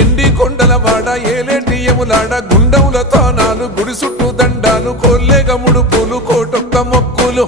ఎండి కొండల వాడ ఏలేటి యములాడ గుండముల తానాలు గుడి చుట్టూ దండాలు కోల్లేగ